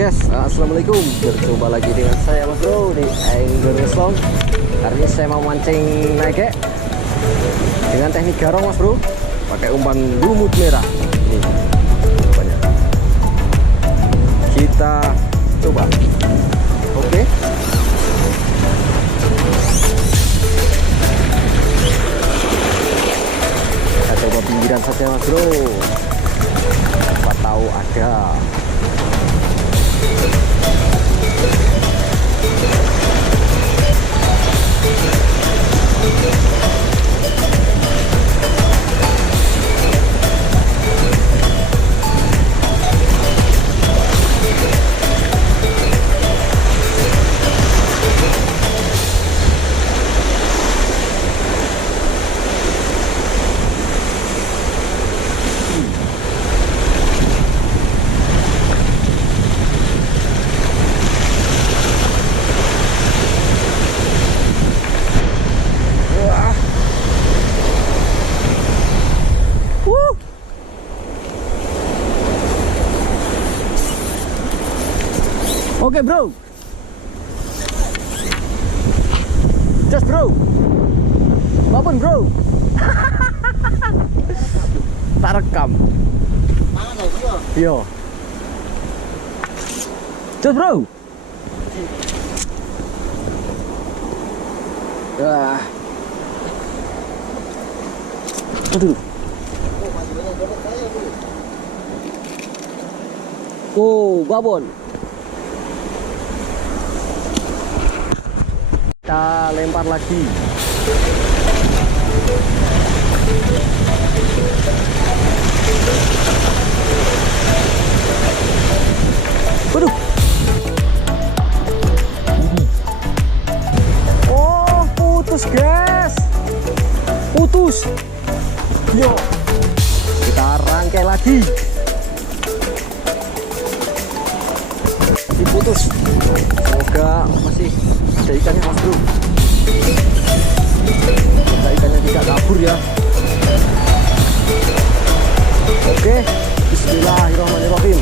guys, assalamualaikum. Berjumpa lagi dengan saya Mas Bro di Angler Song. Hari ini saya mau mancing naik dengan teknik garong Mas Bro, pakai umpan lumut merah. Ini umpannya. Kita coba. Oke. Kita coba pinggiran saja Mas Bro. Siapa tahu ada. Oke bro, just bro, apapun bro, tak rekam. Yo, just bro. Aduh. Oh, babon. Kita lempar lagi. Waduh. Oh, putus guys. Putus. Yo. Kita rangkai lagi. Putus. Semoga masih ada ikannya Mas Bro. Semoga ikannya tidak kabur ya. Oke, bismillahirrahmanirrahim.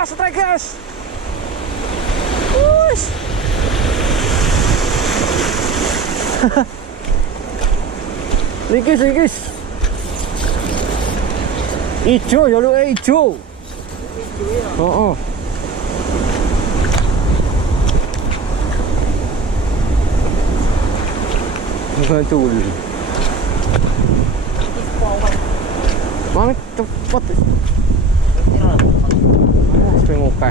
Strike guys. Wush. Likis. Ijo ya lu ijo. Oh. Betul. Mang cepet. Oke.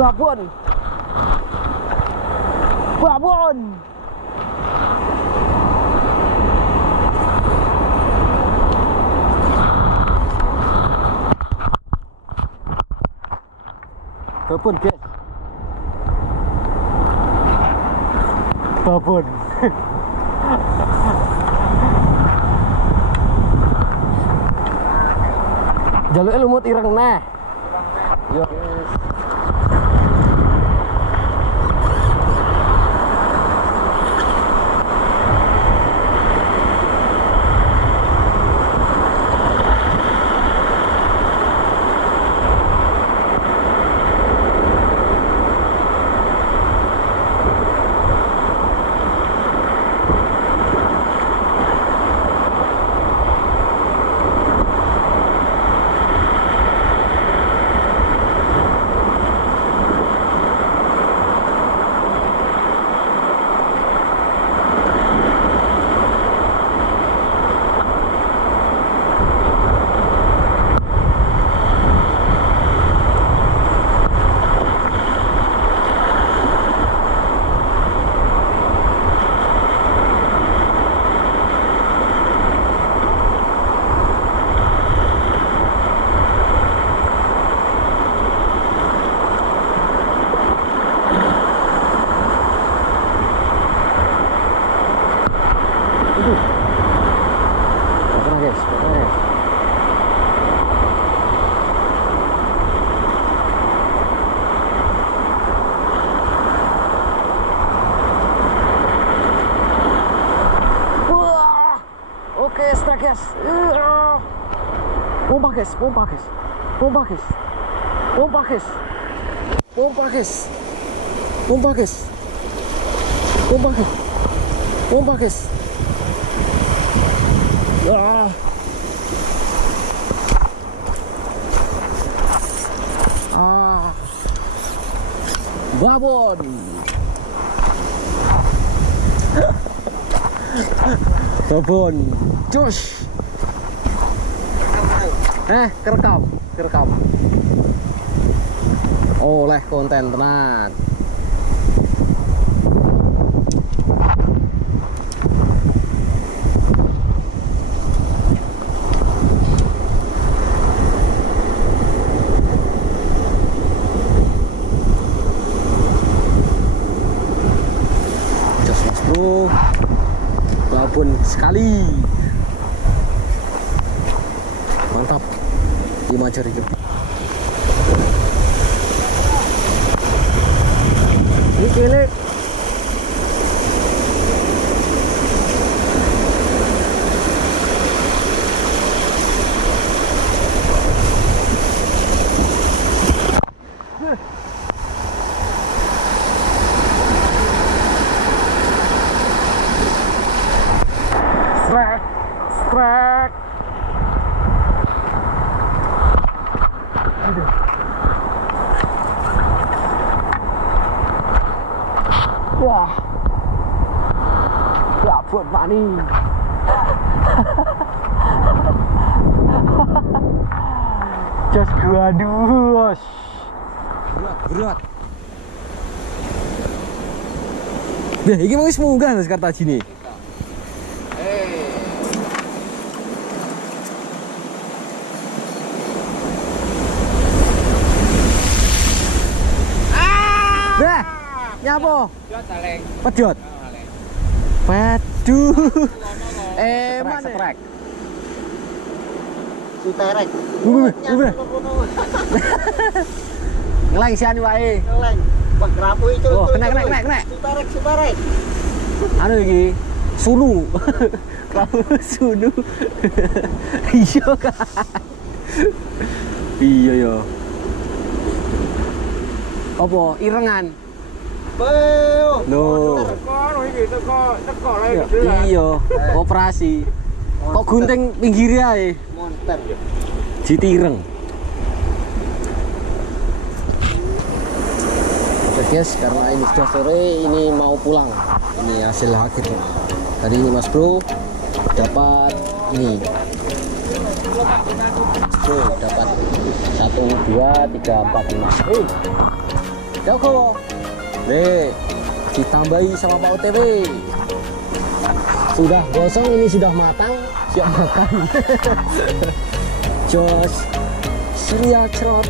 babon. Babon. Babon, guys. Babon. Jaluk lumut ireng nah. Yo. Oke, strike guys. Pompa guys, pompa guys. Pompa guys. Pompa guys. Pompa guys. Pompa guys. Pompa guys. Pompa guys. Babon. Babon, Josh. Kerekam. Oleh konten tenan. Josh Mas Bro. Babon sekali. Mantap. 5 jari jepit. Ini cilik. Strike. Wah, dapet pani. Just gua dus. Berat. Deh, ini mau munggah sekarang sini. Deh, nyapa? Pedot. Waduh. Mana? Strike. Suterek. Ngeleng sian wae. Ngeleng. Wah, kerapu itu. Oh, kena. Suterek. Anu iki, sunu. Kerapu sunu. Iya kan. Iya ya. Apa irengan? Beuh. Loh. Teko Iya, operasi. Kok gunting pinggir ae? monster. Jitireng. Oke guys, karena ini sudah sore, ini mau pulang. Ini hasil akhir. Tadi Mas Bro dapat ini. Bro dapat 1, 2, 3, 4, 5. Joko. Nih, ditambahi sama Pak OTW. Sudah gosong, ini sudah matang, siap makan. Jos, Surya Cerot.